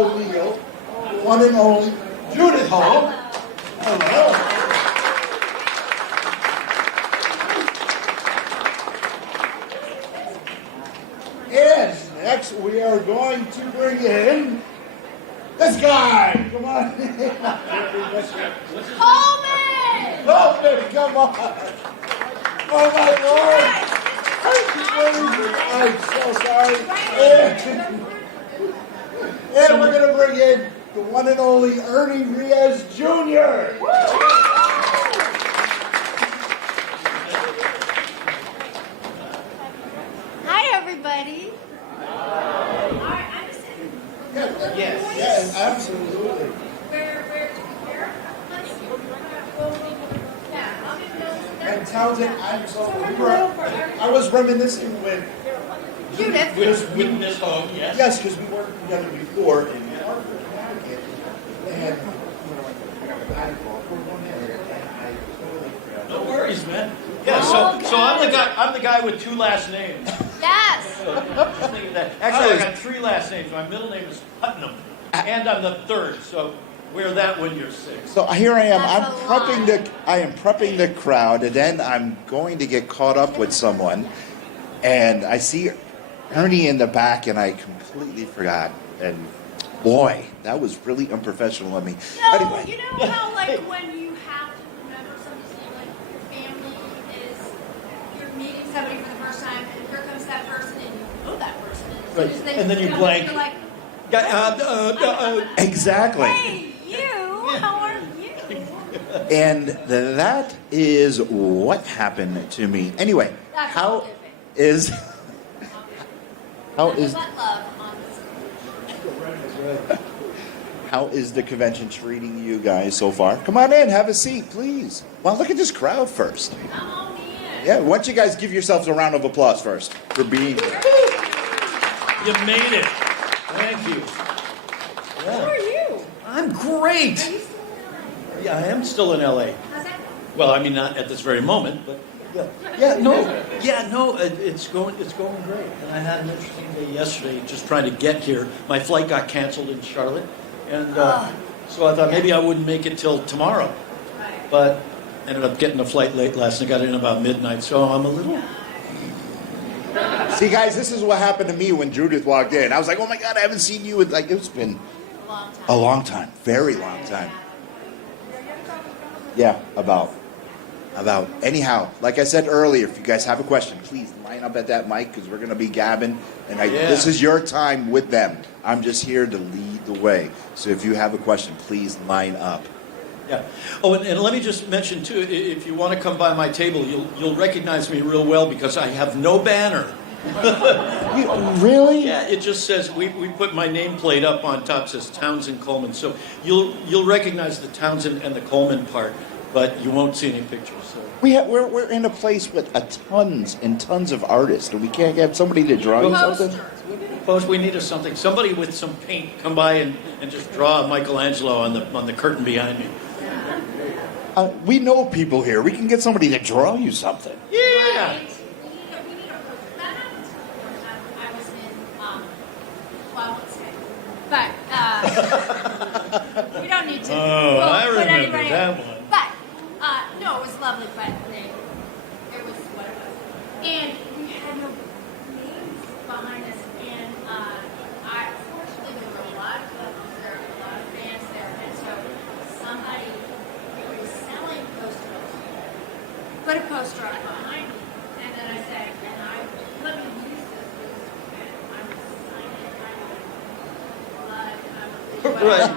Mobile, one and only Judith Hoag. Hello. And next we are going to bring in this guy. Come on. Coleman! Coleman, come on. Oh my Lord. I'm so sorry. And we're going to bring in the one and only Ernie Reyes Jr. Hi, everybody. Yes, absolutely. And Townsend, I'm so I was reminiscing with Judith. With Miss Hoag, yes. yes, because we worked together before in Hartford, Connecticut, and No worries, man. Yeah, so I'm the guy with two last names. Yes. Just thinking that. Actually, I got three last names. My middle name is Putnam, and I'm the third. So wear that when you're six. So here I am. That's I am prepping the crowd, and then I'm going to get caught up with someone, and I see Ernie in the back, and I completely forgot. And boy, that was really unprofessional of me. No, Anyway, you know how, like, when you have to remember something, like, your family is, you're meeting somebody for the first time, and here comes that person, and you know that person. Right, and then you blank. You're like, exactly. hey, you, how are you? And that is what happened to me. Anyway, That's how different. is how is But love on this. how is the convention treating you guys so far? Come on in, have a seat, please. Well, look at this crowd first. I'm on the end. Yeah, why don't you guys give yourselves a round of applause first for being here. You made it. Thank you. How are you? I'm great. Are you still in LA? Yeah, I am still in LA. How's that? Well, I mean, not at this very moment, but it's going great. And I had an interesting day yesterday, just trying to get here. My flight got canceled in Charlotte, and so I thought maybe I wouldn't make it till tomorrow. Right. But ended up getting a flight late last night. Got in about midnight, so I'm a little. See, guys, this is what happened to me when Judith walked in. I was like, oh my God, I haven't seen you in, like, it's been a long time, very long time. Yeah, about. Anyhow, like I said earlier, if you guys have a question, please line up at that mic because we're going to be gabbing. And this is your time with them. I'm just here to lead the way. So if you have a question, please line up. Yeah. Oh, and let me just mention too, if you want to come by my table, you'll recognize me real well because I have no banner. Really? Yeah, it just says we put my nameplate up on top. Says Townsend Coleman, so you'll recognize the Townsend and the Coleman part, but you won't see any pictures. So. We're in a place with tons and tons of artists, and we can't get somebody to draw you something. Suppose we need something. Somebody with some paint come by and just draw Michelangelo on the curtain behind me. We know people here. We can get somebody to draw you something. Yeah. Right. We need a poster. That happened to me one time. I was in, well, I won't say. But, we don't need to. Oh, We'll I put remember anybody that in. one. But, no, it was lovely, but it was what it was. And we had no names behind us, and fortunately there were a lot of couples there, a lot of fans there, and so somebody was selling posters, put a poster up behind me, and then I said, let me use this, and I would sign it, I would blood, I would Right.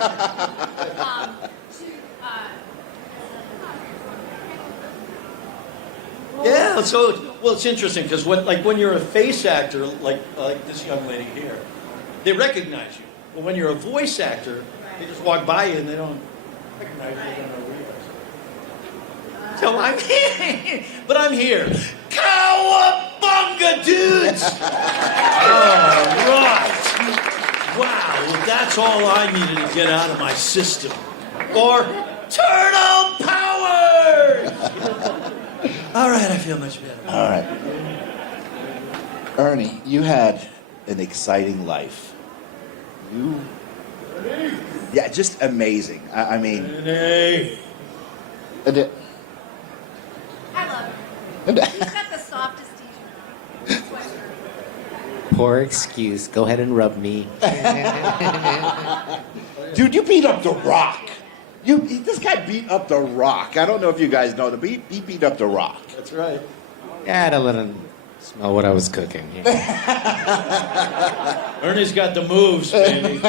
Yeah, so it's interesting because when you're a face actor like this young lady here, they recognize you. But when you're a voice actor, they just walk by you and they don't recognize you. They don't know who you are. So I'm here, but I'm here. Cowabunga, dudes! All right. Wow, well, that's all I needed to get out of my system. Or turtle power! All right, I feel much better. All right. Ernie, you had an exciting life. You Yeah, just amazing. I mean, Hey. and I love him. He's got the softest t-shirt on. Poor excuse. Go ahead and rub me. dude, you beat up The Rock. This guy beat up The Rock. I don't know if you guys know, but he beat up The Rock. That's right. Yeah, I had to let him smell what I was cooking. Ernie's got the moves, baby.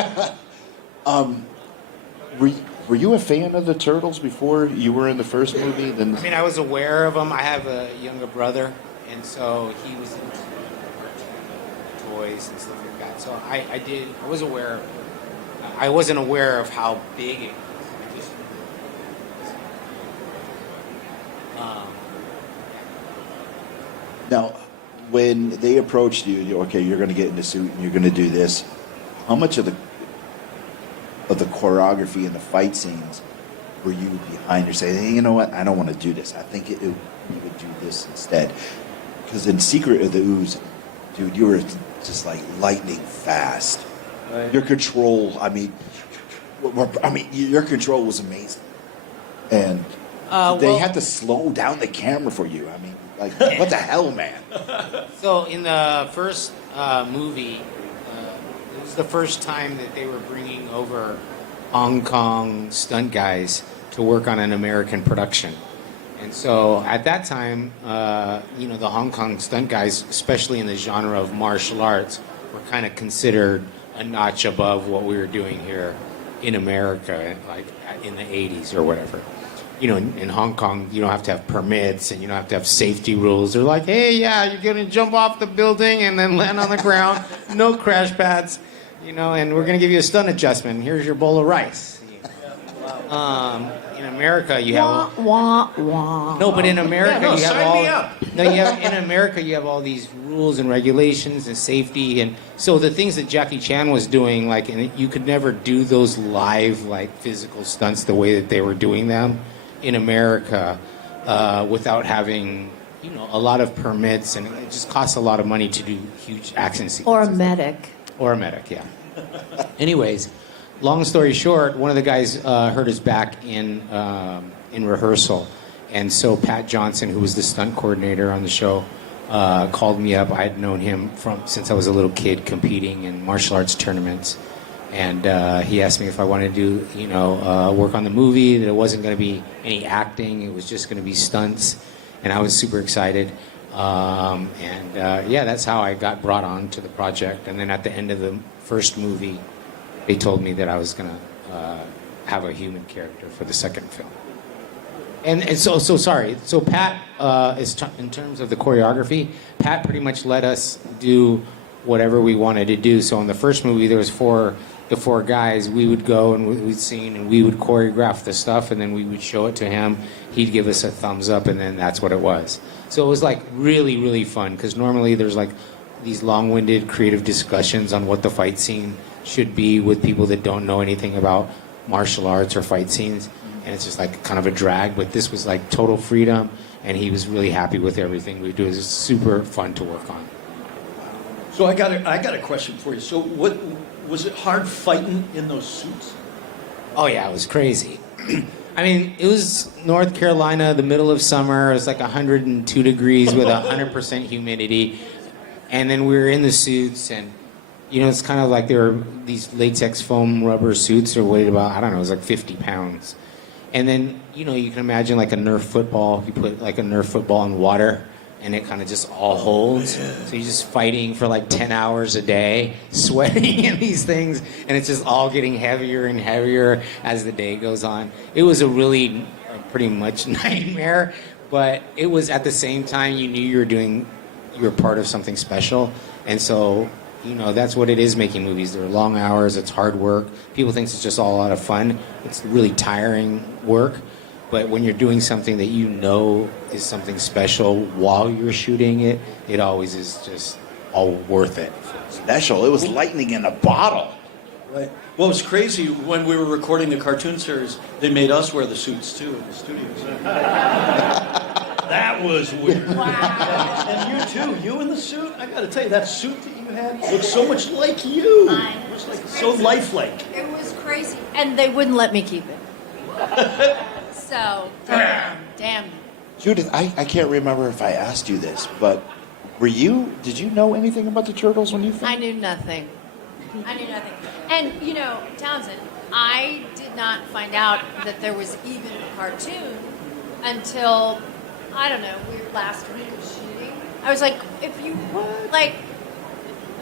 Were you a fan of the Turtles before you were in the first movie? Then I mean, I was aware of them. I have a younger brother, and so he was into toys and stuff like that. So I was aware. I wasn't aware of how big it was. I just, now, when they approached you, okay, you're going to get in the suit and you're going to do this. How much of the choreography and the fight scenes were you behind? You're saying, hey, you know what? I don't want to do this. I think we would do this instead. Because in Secret of the Ooze, dude, you were just like lightning fast. Right. Your control, your control was amazing. And they had to slow down the camera for you. I mean, like, what the hell, man? So in the first movie, it was the first time that they were bringing over Hong Kong stunt guys to work on an American production. And so at that time, the Hong Kong stunt guys, especially in the genre of martial arts, were kind of considered a notch above what we were doing here in America, like in the 80s or whatever. You know, in Hong Kong, you don't have to have permits and you don't have to have safety rules. They're like, hey, yeah, you're going to jump off the building and then land on the ground. No crash pads, and we're going to give you a stunt adjustment. Here's your bowl of rice. In America, you have... No, but in America, you have all... in America, you have all these rules and regulations and safety. And so the things that Jackie Chan was doing, you could never do those live, physical stunts the way that they were doing them in America without having, a lot of permits, and it just costs a lot of money to do huge action sequences. Or a medic. Or a medic, yeah. Anyways, long story short, one of the guys hurt his back in rehearsal, and so Pat Johnson, who was the stunt coordinator on the show, called me up. I had known him since I was a little kid competing in martial arts tournaments. And he asked me if I wanted to do, work on the movie, that it wasn't going to be any acting, it was just going to be stunts. And I was super excited. That's how I got brought on to the project. And then at the end of the first movie, they told me that I was going to have a human character for the second film. And so sorry. So Pat, in terms of the choreography, Pat pretty much let us do whatever we wanted to do. So in the first movie, there was the four guys. We would go and we'd sing and we would choreograph the stuff, and then we would show it to him. He'd give us a thumbs up, and then that's what it was. So it was really, really fun, because normally there's these long-winded creative discussions on what the fight scene should be with people that don't know anything about martial arts or fight scenes, and it's just kind of a drag. But this was total freedom, and he was really happy with everything we do. It was super fun to work on. So I got a question for you. So what was it hard fighting in those suits? Oh yeah, it was crazy. I mean, it was North Carolina, the middle of summer. It was 102 degrees with 100% humidity, and then we were in the suits, and it's kind of like there were these latex foam rubber suits that weighed about, it was 50 pounds. And then, you can imagine a Nerf football. You put a Nerf football in water, and it kind of just all holds. So you're just fighting for 10 hours a day, sweating in these things, and it's just all getting heavier and heavier as the day goes on. It was a pretty much nightmare, but it was at the same time you knew you were part of something special. And so, that's what it is making movies. They're long hours, it's hard work. People think it's just all a lot of fun. It's really tiring work. But when you're doing something that is something special while you're shooting it, it always is just all worth it. Special. It was lightning in a bottle. Right. Well, it was crazy when we were recording the cartoon series. They made us wear the suits too in the studios. That was weird. Wow. And you too. You in the suit. I got to tell you, that suit that you had looked so much like you. Mine. It was so lifelike. It was crazy, and they wouldn't let me keep it. So, damn. Judith, I can't remember if I asked you this, but did you know anything about the Turtles when you filmed? I knew nothing. And, you know, Townsend, I did not find out that there was even a cartoon until, I don't know, last week of shooting. I was like,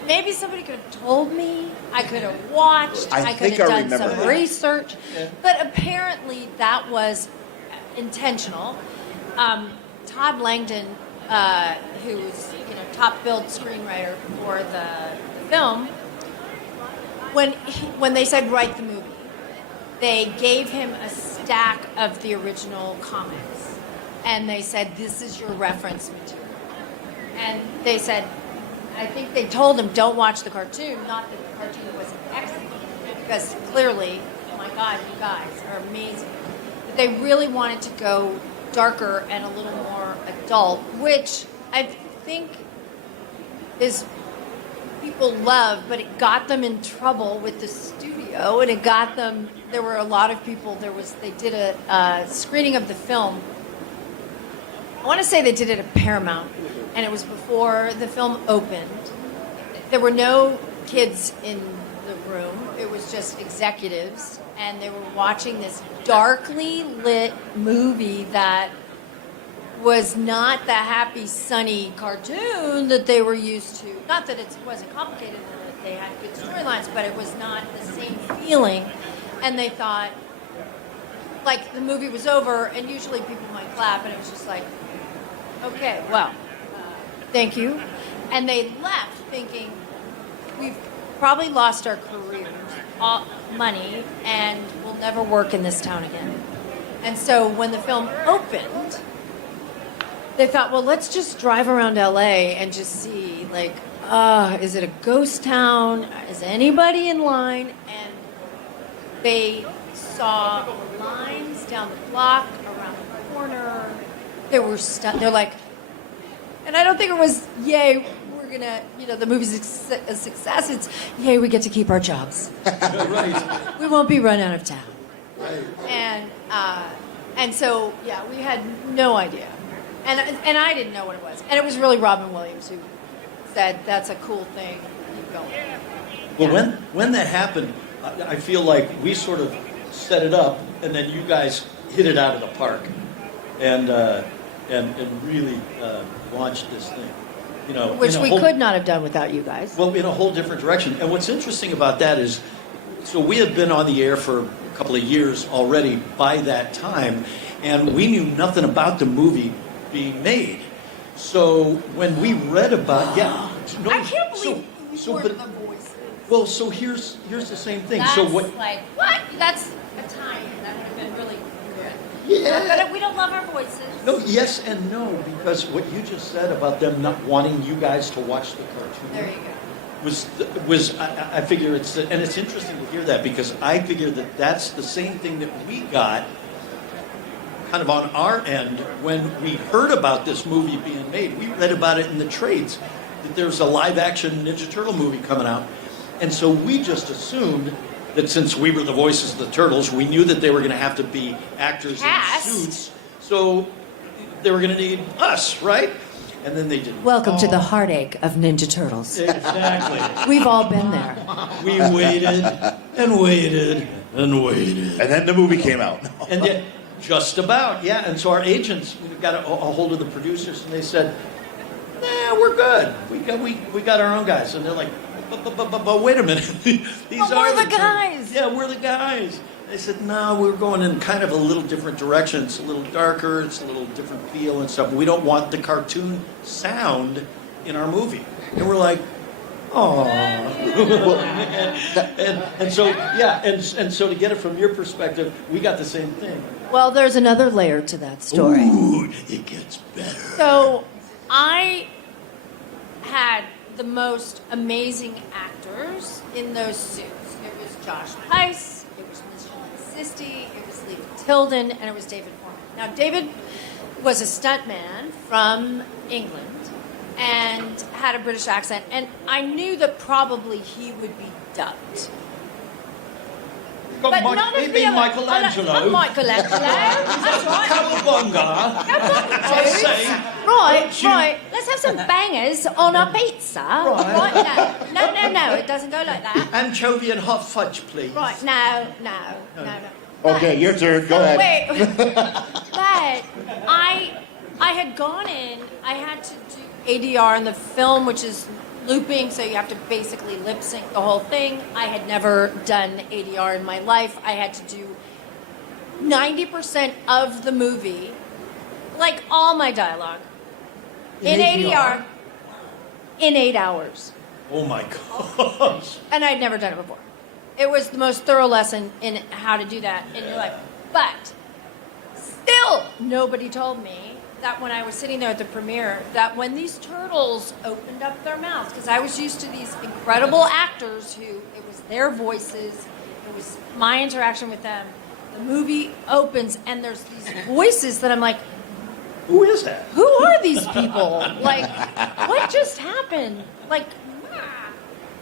maybe somebody could have told me. I could have watched. I could have done some research. Yeah. But apparently that was intentional. Todd Langdon, who's top billed screenwriter for the film, when they said write the movie, they gave him a stack of the original comics, and they said this is your reference material. And they said, I think they told him don't watch the cartoon. Not that the cartoon wasn't excellent, because clearly, oh my God, you guys are amazing. But they really wanted to go darker and a little more adult, which I think is people love, but it got them in trouble with the studio, and it got them. There were a lot of people. They did a screening of the film. I want to say they did it at Paramount, and it was before the film opened. There were no kids in the room. It was just executives, and they were watching this darkly lit movie that was not the happy, sunny cartoon that they were used to. Not that it wasn't complicated and that they had good storylines, but it was not the same feeling. And they thought, like, the movie was over, and usually people might clap, and it was just like, okay, well, thank you. And they left thinking, we've probably lost our careers, money, and we'll never work in this town again. And so when the film opened, they thought, well, let's just drive around LA and just see, like, is it a ghost town? Is anybody in line? And they saw lines down the block, around the corner. They were they're like, and I don't think it was, yay, we're gonna, the movie's a success. It's, yay, we get to keep our jobs. Right. We won't be run out of town. Right. And so, yeah, we had no idea. And I didn't know what it was. And it was really Robin Williams who said, that's a cool thing. Keep going. Well, Yeah. when that happened, I feel like we sort of set it up, and then you guys hit it out of the park, and really launched this thing. Which we could not have done without you guys. Well, in a whole different direction. And what's interesting about that is, so we had been on the air for a couple of years already by that time, and we knew nothing about the movie being made. So when we read about, I can't believe you were the voices. Well, so here's the same thing. That's so what? Like, what? That's a time that would have been really good. Yeah. But we don't love our voices. No, yes and no, because what you just said about them not wanting you guys to watch the cartoon. There you go. Was I figure it's interesting to hear that, because I figure that that's the same thing that we got kind of on our end when we heard about this movie being made. We read about it in the trades that there's a live action Ninja Turtle movie coming out, and so we just assumed that since we were the voices of the Turtles, we knew that they were going to have to be actors Cast. in suits, so they were going to need us, right? And then they didn't. Welcome to the heartache of Ninja Turtles. Exactly. We've all been there. We waited and waited and waited. And then the movie came out. And yet, just about, yeah. And so our agents got a hold of the producers, and they said, "Nah, we're good. We got our own guys." And they're like, "But wait a minute, these But are we're the guys." Yeah, we're the guys. They said, "No, we're going in kind of a little different direction. It's a little darker. It's a little different feel and stuff. We don't want the cartoon sound in our movie." And we're like, "Oh." and so yeah, and so to get it from your perspective, we got the same thing. Well, there's another layer to that story. Ooh, it gets better. So I had the most amazing actors in those suits. It was Josh Peiss, it was Michelle Sisti, it was Lee Tilden, and it was David Foreman. Now, David was a stuntman from England and had a British accent, and I knew that probably he would be dubbed. got but none of maybe the other... Michelangelo. Oh, Michelangelo. That's right. Cowabunga. Come on, I'll dudes. say, Right, don't you- right. Let's have some bangers on a pizza. Right, no. It doesn't go like that. Anchovy and hot fudge, please. Right, no. Okay, your turn. Go ahead. Wait, but I had gone in. I had to do ADR in the film, which is looping, so you have to basically lip sync the whole thing. I had never done ADR in my life. I had to do 90% of the movie, like all my dialogue, in ADR in 8 hours. Oh my gosh. And I'd never done it before. It was the most thorough lesson in how to do that in your life. But still, nobody told me that when I was sitting there at the premiere, that when these turtles opened up their mouths, because I was used to these incredible actors who, it was their voices, it was my interaction with them. The movie opens and there's these voices that I'm like, Who is that? who are these people? Like, what just happened? Like,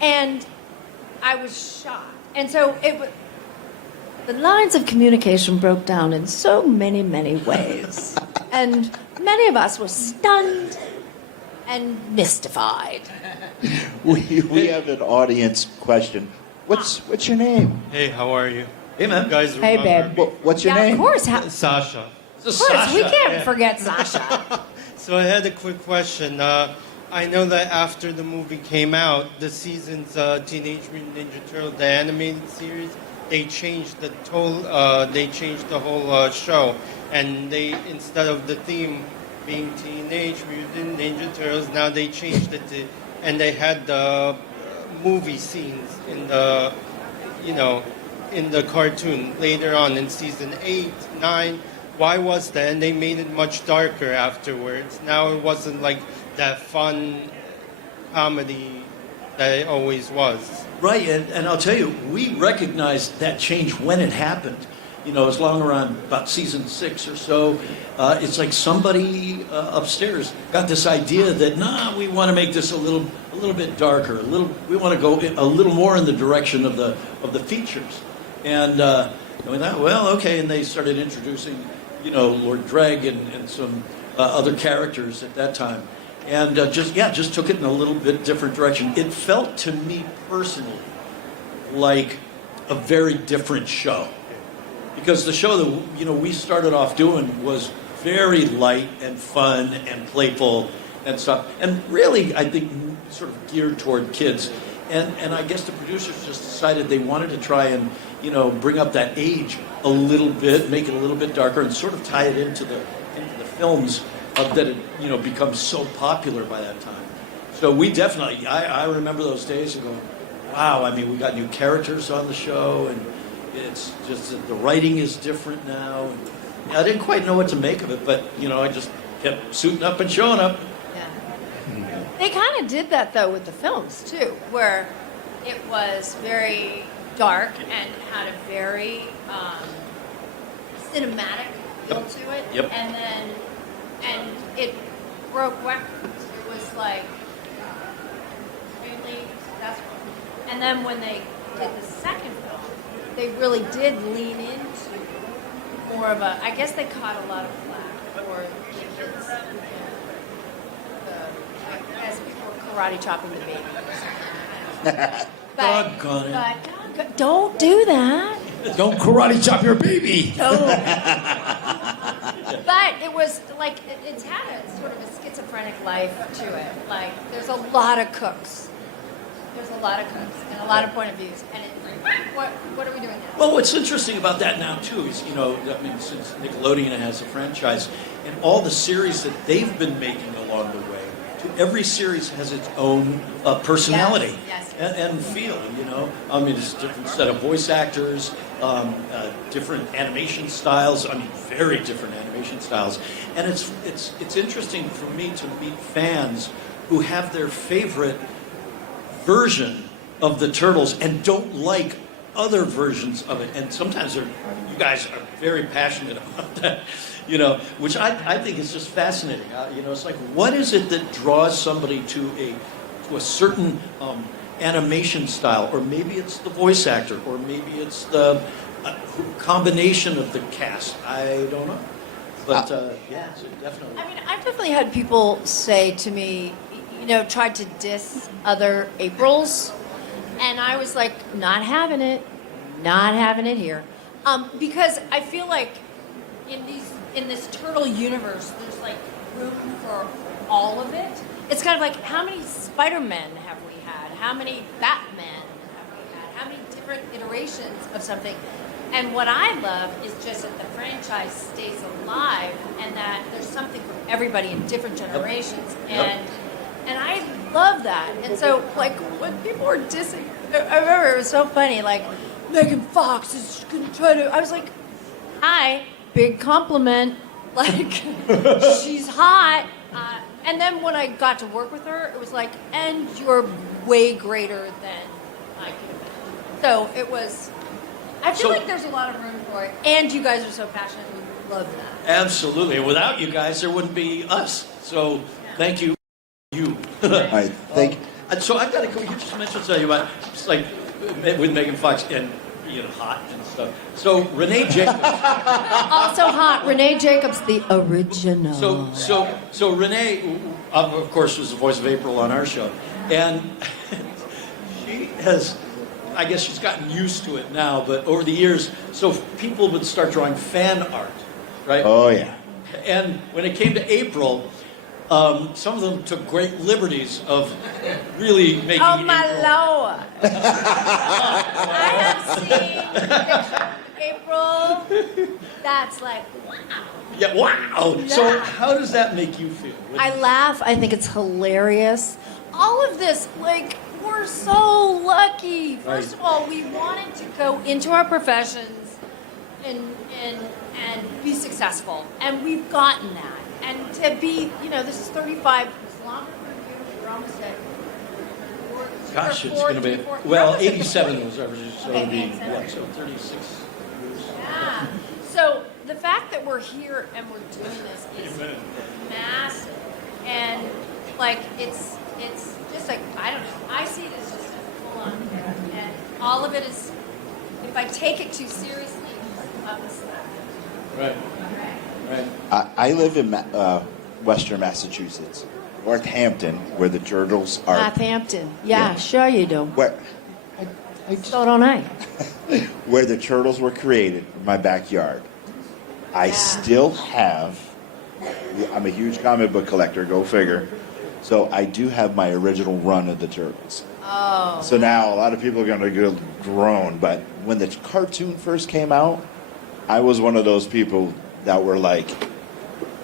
and I was shocked. And so the lines of communication broke down in so many, many ways. And many of us were stunned and mystified. We have an audience question. What's your name? Hey, how are you? Hey, man. You guys Hey, remember babe. me? What's your Yeah, name? of course. Sasha. This Of is course, we Sasha. can't forget Sasha. So I had a quick question. I know that after the movie came out, the season's Teenage Mutant Ninja Turtles, the animated series, they changed the whole show, and they, instead of the theme being Teenage Mutant Ninja Turtles, now they changed it to, and they had the movie scenes in the, in the cartoon later on in season 8, 9. Why was that? And they made it much darker afterwards. Now it wasn't like that fun comedy that it always was. Right, and I'll tell you, we recognized that change when it happened. It was long around about season 6 or so. It's like somebody upstairs got this idea that, we want to make this a little bit darker. We want to go a little more in the direction of the features. And we thought, well, okay. And they started introducing, Lord Dreg and some other characters at that time. And just took it in a little bit different direction. It felt to me personally like a very different show. Because the show that we started off doing was very light and fun and playful and stuff. And really, I think, sort of geared toward kids. And I guess the producers just decided they wanted to try and, bring up that age a little bit, make it a little bit darker, and sort of tie it into the films that had, become so popular by that time. So we definitely, I remember those days and going, wow, I mean, we got new characters on the show, and it's just that the writing is different now. And I didn't quite know what to make of it, but, I just kept suiting up and showing up. Yeah. They kind of did that, though, with the films, too, where it was very dark and had a very cinematic feel to it. Yep. And it broke records. It was like extremely successful. And then when they did the second film, they really did lean into more of a, I guess they caught a lot of flack for the kids. As people were karate chopping the baby. Doggone it. But don't do that. Don't karate chop your baby. No. But it was like, it's had a sort of a schizophrenic life to it. Like, there's a lot of cooks. There's a lot of cooks and a lot of point of views. And it's like, what are we doing now? Well, what's interesting about that now, too, is, since Nickelodeon has a franchise, and all the series that they've been making along the way, every series has its own personality. Yes. And feel, it's a different set of voice actors, different animation styles, very different animation styles. And it's interesting for me to meet fans who have their favorite version of the Turtles and don't like other versions of it. And sometimes you guys are very passionate about that, which I think is just fascinating. It's like, what is it that draws somebody to a certain animation style, or maybe it's the voice actor, or maybe it's the combination of the cast, I don't know. But yeah, so definitely. I mean, I've definitely had people say to me, tried to diss other Aprils, and I was like, not having it here, because I feel like in this turtle universe, there's like room for all of it. It's kind of like, how many Spider-Men have we had? How many Batmen have we had? How many different iterations of something? And what I love is just that the franchise stays alive and that there's something for everybody in different generations. And I love that. And so, like, when people were dissing, I remember it was so funny, like, Megan Fox is going to try to, I was like, hi, big compliment. Like, she's hot. And then when I got to work with her, it was like, and you're way greater than I could have been. So it was, I feel like there's a lot of room for it. And you guys are so passionate. We love that. Absolutely. Without you guys, there wouldn't be us. So thank you. All right, thank you. And so I've got to go. You just mentioned something about, it's like, with Megan Fox and being hot and stuff. So Renee Jacobs. Also hot, Renee Jacobs, the original. So Renee, of course, was the voice of April on our show, and she has, I guess she's gotten used to it now. But over the years, so people would start drawing fan art, right? Oh yeah. And when it came to April, some of them took great liberties of really making Oh my April. Lord! I have seen April. That's like, wow. Yeah, wow. Yeah. So how does that make you feel? I laugh. I think it's hilarious. All of this, like, we're so lucky. First of all, we wanted to go into our professions and be successful, and we've gotten that. And to be, this is 35. It's longer for you. You're almost at. Gosh, it's going to be, well, 87 was originally, so it would be, what, so 36 years. Yeah. So the fact that we're here and we're doing this is massive, and like it's just like, I don't know. I see it as just a full on thing, and all of it is. If I take it too seriously, I'm a slap. Right. I live in Western Massachusetts, Northampton, where the turtles are. Northampton. Yeah, sure you do. Where, So don't I. where the turtles were created, in my backyard. I still have. I'm a huge comic book collector. Go figure. So I do have my original run of the turtles. Oh. So now a lot of people are going to go groan, but when the cartoon first came out, I was one of those people that were like,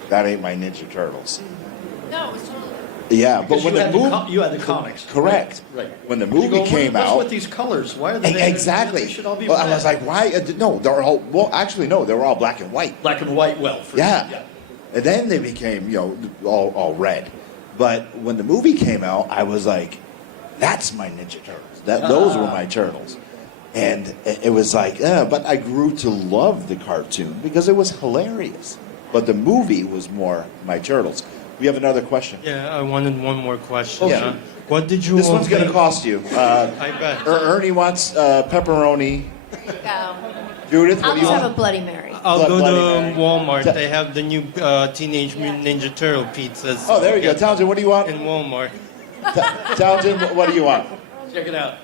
that ain't my Ninja Turtles. No, it was totally. Yeah, but Because when the movie, you had the comics. correct. Right. When the You movie go, came what's out, with these colors? Why are they exactly. They should all be Well, I red. was like, why? No, they're all. Well, actually, no, they were all black and white. Black and white, well. For Yeah. And then they became, all red. But when the movie came out, I was like, that's my Ninja Turtles. Those were my turtles. And it was like, but I grew to love the cartoon because it was hilarious. But the movie was more my turtles. We have another question. Yeah, I wanted one more question. Yeah. What did you? This one's going to think- cost you. I bet. Ernie wants pepperoni. There you go. Judith, what I'll do you just have want? a Bloody Mary. I'll go Bloody to Mary. Walmart. They have the new Teenage Mutant Ninja Turtle pizzas. Oh, there you go. Townsend, what do you want? In Walmart. Townsend, what do you want? Check it out.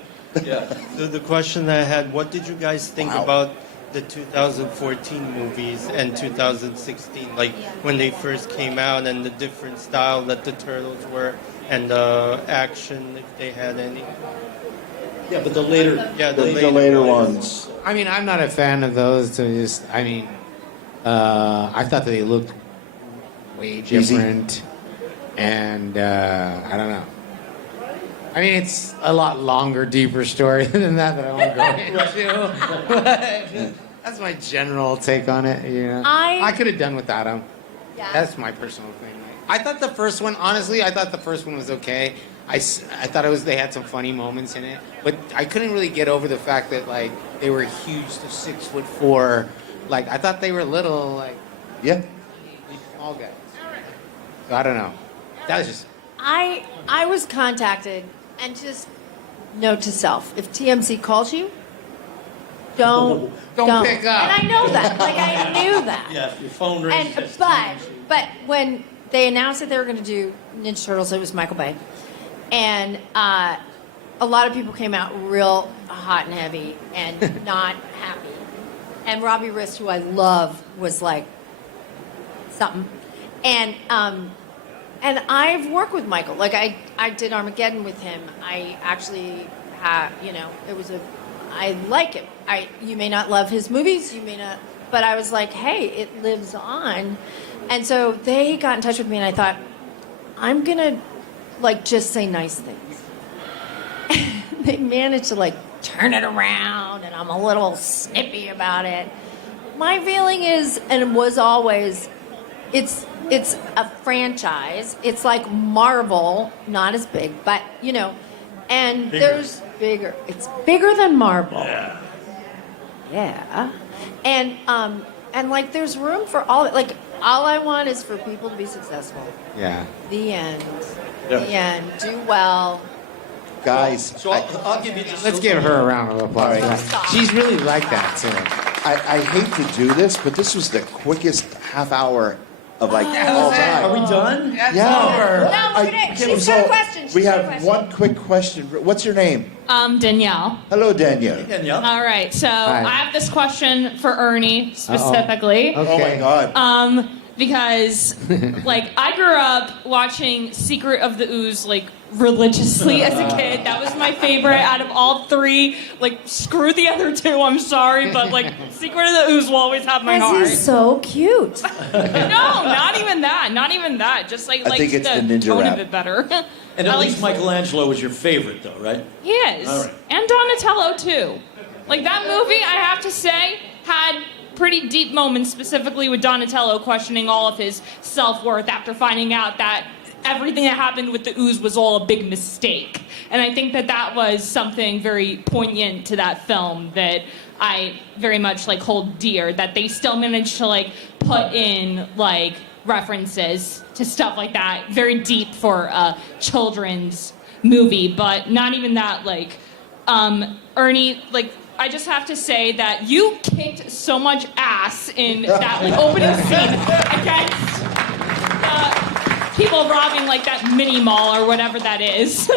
Yeah. So the question I had, what did you guys think Wow. about the 2014 movies and 2016, like when they first came out, and the different style that the Turtles were, and the action, if they had any? Yeah, but the later. Yeah, The later ones. I mean, I'm not a fan of those. I thought they looked way Cheesy. different, and I don't know. I mean, it's a lot longer, deeper story than that I won't go into. That's my general take on it. I could have done without them. Yeah. That's my personal thing. I thought the first one, honestly, was okay. I thought they had some funny moments in it, but I couldn't really get over the fact that like they were huge, to 6'4". Like I thought they were little, like Yeah. small guys. So I don't know. That was just. I was contacted, and just note to self: if TMZ calls you, Don't pick up. And I know that. Like I knew that. Yeah, if your phone rings. And that's but when they announced that they were going to do Ninja Turtles, it was Michael Bay, and a lot of people came out real hot and heavy and not happy. And Robbie Rist, who I love, was like something. And I've worked with Michael. Like I did Armageddon with him. I actually had, it was I like him. You may not love his movies, you may not, but I was like, hey, it lives on. And so they got in touch with me, and I thought, I'm gonna just say nice things. They managed to turn it around, and I'm a little snippy about it. My feeling is, and was always, it's a franchise. It's like Marvel, not as big, but and Bigger. there's bigger. It's bigger than Marvel. Yeah. Yeah. And there's room for all all I want is for people to be successful. Yeah. The end. Yeah. The end. Do well. Guys, So I'll give you just. Let's give her a round of applause. All right. for that. She's really like that too. I hate to do this, but this was the quickest half hour of all Are time. we done? Yeah. No, look at it. She's got a question. We She's got a have question. one quick question. What's your name? Danielle. Hello, Danielle. Danielle. All right, so Hi. I have this question for Ernie specifically. Oh my God. Because I grew up watching Secret of the Ooze religiously as a kid. That was my favorite out of all three. Screw the other two, I'm sorry, but Secret of the Ooze will always have my heart. He's so cute. No, not even that. Not even that. Just I think it's the ninja tone rap. of it better. And at least Michelangelo was your favorite, though, right? He is. All right. And Donatello, too. That movie, I have to say, had pretty deep moments, specifically with Donatello questioning all of his self-worth after finding out that everything that happened with the ooze was all a big mistake. And I think that was something very poignant to that film that I very much hold dear, that they still managed to put in references to stuff like that, very deep for a children's movie. But not even that, Ernie, I just have to say that you kicked so much ass in that opening scene against people robbing that mini mall or whatever that is.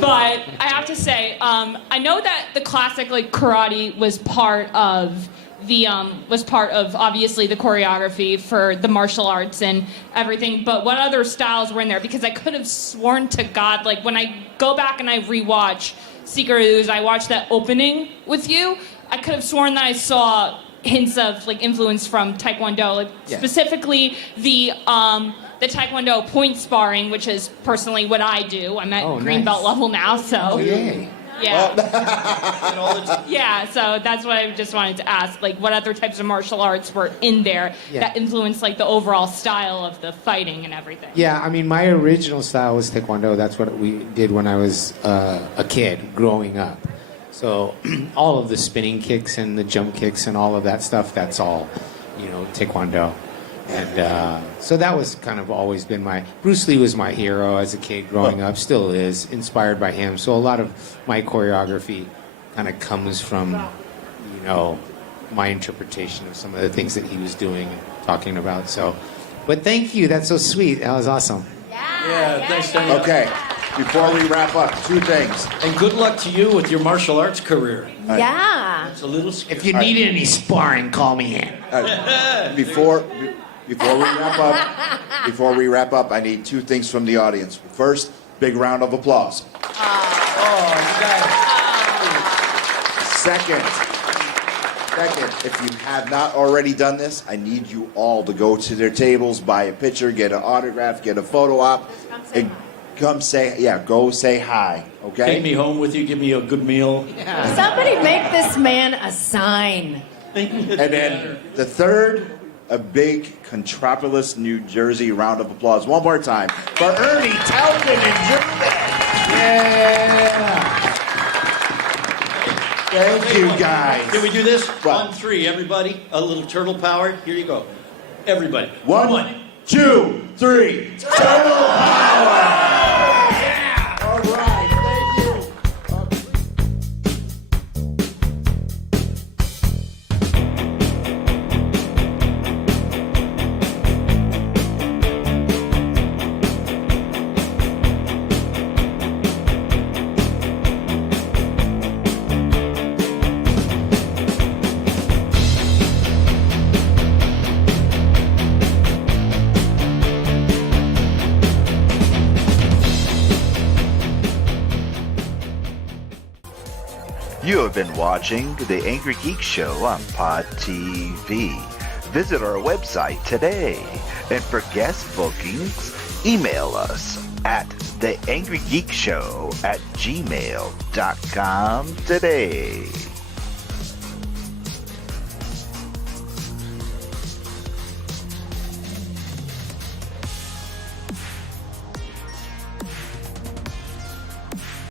But I have to say, I know that the classic karate was part of obviously the choreography for the martial arts and everything, but what other styles were in there? Because I could have sworn to God, when I go back and I rewatch Secret of the Ooze, I watched that opening with you, I could have sworn that I saw hints of influence from Taekwondo, specifically the Taekwondo point sparring, which is personally what I do. I'm at green belt level now, so Oh, yay. yeah. Yeah, so that's what I just wanted to ask. What other types of martial arts were in there that influenced the overall style of the fighting and everything? Yeah, I mean, my original style was Taekwondo. That's what we did when I was a kid growing up. So all of the spinning kicks and the jump kicks and all of that stuff, that's all, Taekwondo. And so that was kind of always been Bruce Lee was my hero as a kid growing up, still is, inspired by him. So a lot of my choreography kind of comes from, my interpretation of some of the things that he was doing and talking about. So, but thank you, that's so sweet. That was awesome. Yeah, thanks, Danielle. Okay, before we wrap up, two things. And good luck to you with your martial arts career. Yeah. It's a little scary. If you need any sparring, call me in. Before we wrap up, I need two things from the audience. First, big round of applause. Oh, you guys. Second, if you have not already done this, I need you all to go to their tables, buy a picture, get an autograph, get a photo op, and go say hi, okay? Take me home with you, give me a good meal. Somebody make this man a sign. And then the third, a big Contropolis, New Jersey round of applause. One more time for Ernie, Townsend, and Judith. Yeah. Thank you, guys. Can we do this? What? On three, everybody. A little turtle power. Here you go. Everybody. One, 2, 3. Turtle power! All right, thank you. have been watching The Angry Geek Show on Pod TV. Visit our website today. And for guest bookings, email us at theangrygeekshow@gmail.com today.